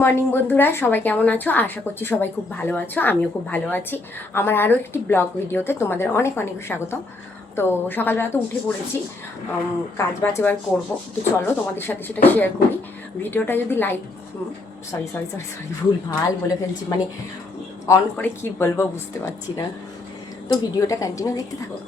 Morning বন্ধুরা, সবাই কেমন আছো? আশা করছি সবাই খুব ভালো আছো। আমিও খুব ভালো আছি। আমার আরও একটি ব্লগ ভিডিওতে তোমাদের অনেক অনেক স্বাগতম। তো সকালবেলা তো উঠে পড়েছি, কাজ বাজ এবার করবো। তো চলো তোমাদের সাথে সেটা শেয়ার করি। ভিডিওটা যদি like sorry sorry sorry sorry ভুল ভাল বলে ফেলছি, মানে অন করে কি বলবো বুঝতে পারছি না। তো ভিডিওটা কন্টিনিউ দেখতে থাকো।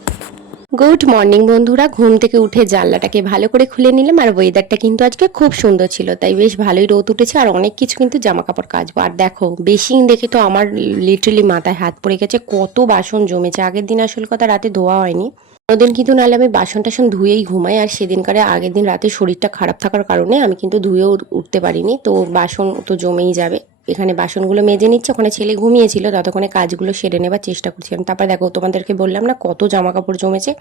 গুড মর্নিং বন্ধুরা, ঘুম থেকে উঠে জানলাটাকে ভালো করে খুলে নিলাম। আর ওয়েদারটা কিন্তু আজকে খুব সুন্দর ছিল, তাই বেশ ভালোই রোদ উঠেছে। আর অনেক কিছু কিন্তু জামা কাপড় কাচবো। আর দেখো বেসিন দেখে তো আমার লিটারালি মাথায় হাত পড়ে গেছে, কত বাসন জমেছে। আগের দিন আসল কথা রাতে ধোয়া হয়নি, ওদিন কিন্তু নাহলে আমি বাসন টাসন ধুয়েই ঘুমাই। আর সেদিনকারে আগের দিন রাতে শরীরটা খারাপ থাকার কারণে আমি কিন্তু ধুয়েও উঠতে পারিনি। তো বাসন তো জমেই যাবে। এখানে বাসনগুলো মেজে নিচ্ছে, ওখানে ছেলে ঘুমিয়েছিল, ততক্ষণে কাজগুলো সেরে নেবার চেষ্টা করছিলাম। তারপর দেখো তোমাদেরকে বললাম না কত জামা কাপড় জমেছে।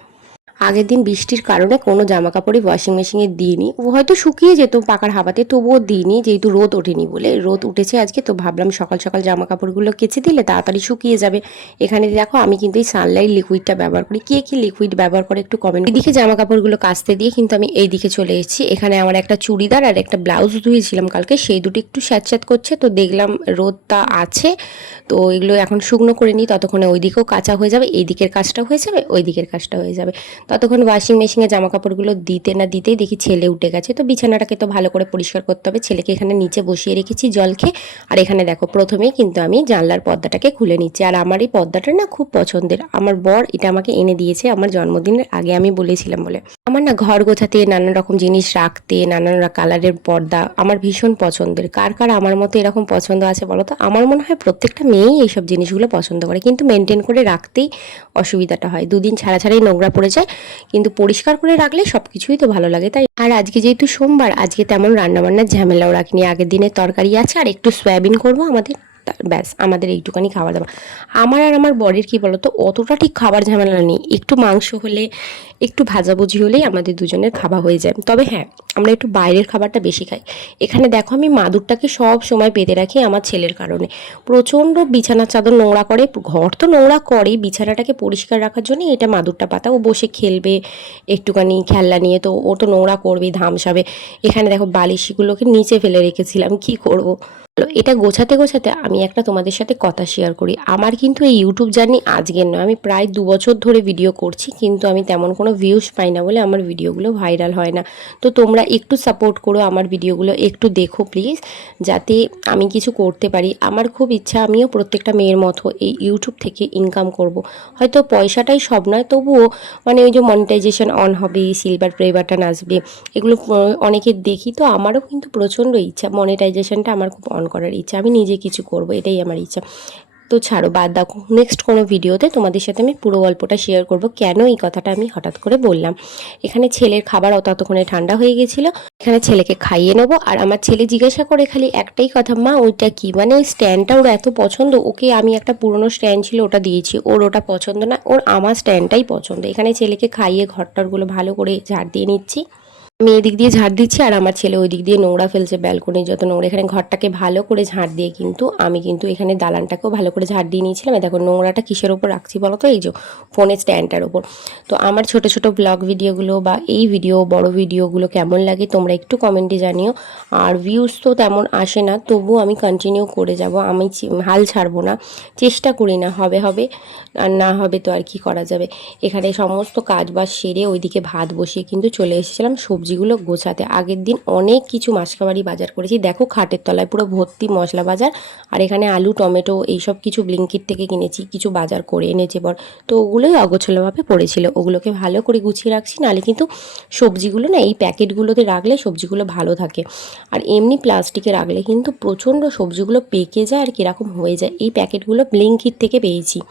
আগের দিন বৃষ্টির কারণে কোনো জামা কাপড়ই ওয়াশিং মেশিনে দিইনি। ও হয়তো শুকিয়ে যেত পাকার হাওয়াতে, তবুও দিইনি, যেহেতু রোদ ওঠেনি বলে। রোদ উঠেছে আজকে, তো ভাবলাম সকাল সকাল জামা কাপড়গুলো কেচে দিলে তাড়াতাড়ি শুকিয়ে যাবে। এখানে দেখো আমি কিন্তু এই সানলাইট লিকুইডটা ব্যবহার করি। কে কি লিকুইড ব্যবহার করে একটু কমেন্ট। এদিকে জামা কাপড়গুলো কাচতে দিয়ে কিন্তু আমি এই দিকে চলে এসেছি। এখানে আমার একটা চুড়িদার আর একটা ব্লাউজ ধুয়েছিলাম কালকে, সেই দুটো একটু স্যাঁতস্যাঁত করছে। তো দেখলাম রোদটা আছে, তো এগুলো এখন শুকনো করে নিই, ততক্ষণে ওই দিকেও কাঁচা হয়ে যাবে, এই দিকের কাজটা হয়ে যাবে, ওই দিকের কাজটা হয়ে যাবে। ততক্ষণ ওয়াশিং মেশিনে জামা কাপড়গুলো দিতে না দিতেই দেখি ছেলে উঠে গেছে। তো বিছানাটাকে তো ভালো করে পরিষ্কার করতে হবে। ছেলেকে এখানে নিচে বসিয়ে রেখেছি জল খেয়ে। আর এখানে দেখো প্রথমেই কিন্তু আমি জানলার পর্দাটাকে খুলে নিচ্ছি। আর আমার এই পর্দাটা না খুব পছন্দের। আমার বর এটা আমাকে এনে দিয়েছে আমার জন্মদিনের আগে, আমি বলেছিলাম বলে। আমার না ঘর গোছাতে, নানান রকম জিনিস রাখতে, নানান কালারের পর্দা আমার ভীষণ পছন্দের। কার কার আমার মতো এরকম পছন্দ আছে বলো তো? আমার মনে হয় প্রত্যেকটা মেয়েই এইসব জিনিসগুলো পছন্দ করে, কিন্তু মেনটেন করে রাখতেই অসুবিধাটা হয়। দুদিন ছাড়া ছাড়াই নোংরা পড়ে যায়, কিন্তু পরিষ্কার করে রাখলে সব কিছুই তো ভালো লাগে, তাই। আর আজকে যেহেতু সোমবার, আজকে তেমন রান্নাবান্নার ঝামেলাও রাখিনি। আগের দিনের তরকারি আছে, আর একটু সয়াবিন করবো আমাদের, ব্যাস আমাদের এইটুকানি খাবার দাবার। আমার আর আমার বরের কি বলতো, অতটা ঠিক খাবার ঝামেলা নেই। একটু মাংস হলে, একটু ভাজাভুজি হলেই আমাদের দুজনের খাওয়া হয়ে যায়। তবে হ্যাঁ, আমরা একটু বাইরের খাবারটা বেশি খাই। এখানে দেখো আমি মাদুরটাকে সব সময় পেতে রাখি আমার ছেলের কারণে। প্রচণ্ড বিছানার চাদর নোংরা করে, ঘর তো নোংরা করে, বিছানাটাকে পরিষ্কার রাখার জন্য এটা মাদুরটা পাতা। ও বসে খেলবে একটুখানি খেলনা নিয়ে, তো ও তো নোংরা করবেই, ধামসাবে। এখানে দেখো বালিশগুলোকে নিচে ফেলে রেখেছিলাম, কি করব। এটা গোছাতে গোছাতে আমি একটা তোমাদের সাথে কথা শেয়ার করি। আমার কিন্তু এই ইউটিউব জার্নি আজকের নয়, আমি প্রায় 2 বছর ধরে ভিডিও করছি, কিন্তু আমি তেমন কোনো ভিউজ পাই না বলে আমার ভিডিওগুলো ভাইরাল হয় না। তো তোমরা একটু সাপোর্ট করো, আমার ভিডিওগুলো একটু দেখো প্লিজ, যাতে আমি কিছু করতে পারি। আমার খুব ইচ্ছা আমিও প্রত্যেকটা মেয়ের মতো এই ইউটিউব থেকে ইনকাম করব। হয়তো পয়সাটাই সব নয়, তবুও মানে ওই যে মনিটাইজেশন অন হবে, সিলভার প্লে বাটন আসবে, এগুলো অনেকের দেখি। তো আমারও কিন্তু প্রচণ্ড ইচ্ছা, মনিটাইজেশনটা আমার খুব অন করার ইচ্ছা, আমি নিজে কিছু করব, এটাই আমার ইচ্ছা। তো ছাড়ো, বাদ দাও। নেক্সট কোনো ভিডিওতে তোমাদের সাথে আমি পুরো গল্পটা শেয়ার করব, কেন এই কথাটা আমি হঠাৎ করে বললাম। এখানে ছেলের খাবার ততক্ষণে ঠান্ডা হয়ে গেছিলো, এখানে ছেলেকে খাইয়ে নেবো। আর আমার ছেলে জিজ্ঞাসা করে খালি একটাই কথা, মা ওইটা কি? মানে স্ট্যান্ডটা ওর এত পছন্দ, ওকে আমি একটা পুরনো স্ট্যান্ড ছিল ওটা দিয়েছি, ওর ওটা পছন্দ না, ওর আমার স্ট্যান্ডটাই পছন্দ। এখানে ছেলেকে খাইয়ে ঘরটারগুলো ভালো করে ঝাড় দিয়ে নিচ্ছি। আমি এদিক দিয়ে ঝাড় দিচ্ছি, আর আমার ছেলে ওই দিক দিয়ে নোংরা ফেলছে, ব্যালকনির যত নোংরা। এখানে ঘরটাকে ভালো করে ঝাড় দিয়ে কিন্তু আমি কিন্তু এখানে দালানটাকেও ভালো করে ঝাড় দিয়ে নিয়েছিলাম। দেখো নোংরাটা কিসের ওপর রাখছি বলো তো? এই যে ফোনের স্ট্যান্ডটার ওপর। তো আমার ছোট ছোট ব্লগ ভিডিওগুলো বা এই ভিডিও, বড় ভিডিওগুলো কেমন লাগে তোমরা একটু কমেন্টে জানিও। আর ভিউজ তো তেমন আসে না, তবুও আমি কন্টিনিউ করে যাব, আমি হাল ছাড়বো না, চেষ্টা করি না। হবে হবে, আর না হবে তো আর কি করা যাবে। এখানে সমস্ত কাজ বাজ সেরে ওইদিকে ভাত বসিয়ে কিন্তু চলে এসেছিলাম সবজিগুলো গোছাতে। আগের দিন অনেক কিছু মাসকাবারি বাজার করেছি, দেখো খাটের তলায় পুরো ভর্তি মশলা বাজার। আর এখানে আলু, টমেটো এইসব কিছু ব্লিঙ্কিট থেকে কিনেছি, কিছু বাজার করে এনেছে বর। তো ওগুলোই অগোছালোভাবে পড়েছিল, ওগুলোকে ভালো করে গুছিয়ে রাখছি। নাহলে কিন্তু সবজিগুলো না এই প্যাকেটগুলোতে রাখলে সবজিগুলো ভালো থাকে, আর এমনি প্লাস্টিকে রাখলে কিন্তু প্রচণ্ড সবজিগুলো পেকে যায় আর কীরকম হয়ে যায়। এই প্যাকেটগুলো ব্লিঙ্কিট থেকে পেয়েছি।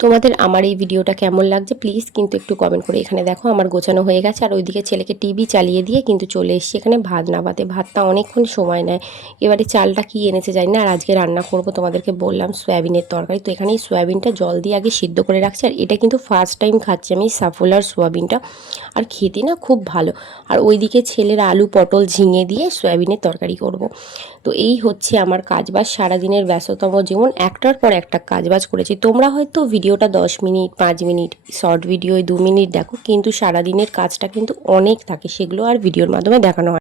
তোমাদের আমার এই ভিডিওটা কেমন লাগছে প্লিজ কিন্তু একটু কমেন্ট করে। এখানে দেখো আমার গোছানো হয়ে গেছে, আর ওইদিকে ছেলেকে টিভি চালিয়ে দিয়ে কিন্তু চলে এসেছি এখানে ভাত নামাতে। ভাতটা অনেকক্ষণ সময় নেয়, এবারে চালটা কি এনেছে জানি না। আর আজকে রান্না করব, তোমাদেরকে বললাম সয়াবিনের তরকারি। তো এখানে এই সয়াবিনটা জল দিয়ে আগে সিদ্ধ করে রাখছি, আর এটা কিন্তু ফার্স্ট টাইম খাচ্ছি আমি সাফোলার সোয়াবিনটা, আর খেতে না খুব ভালো। আর ওইদিকে ছেলের আলু পটল ঝিঙে দিয়ে সয়াবিনের তরকারি করব। তো এই হচ্ছে আমার কাজবাজ, সারাদিনের ব্যস্ততম জীবন, একটার পর একটা কাজবাজ করেছি। তোমরা হয়তো ভিডিওটা 10 minute 5 minute, short video 2 minute দেখো, কিন্তু সারাদিনের কাজটা কিন্তু অনেক থাকে, সেগুলো আর ভিডিওর মাধ্যমে দেখানো হয়।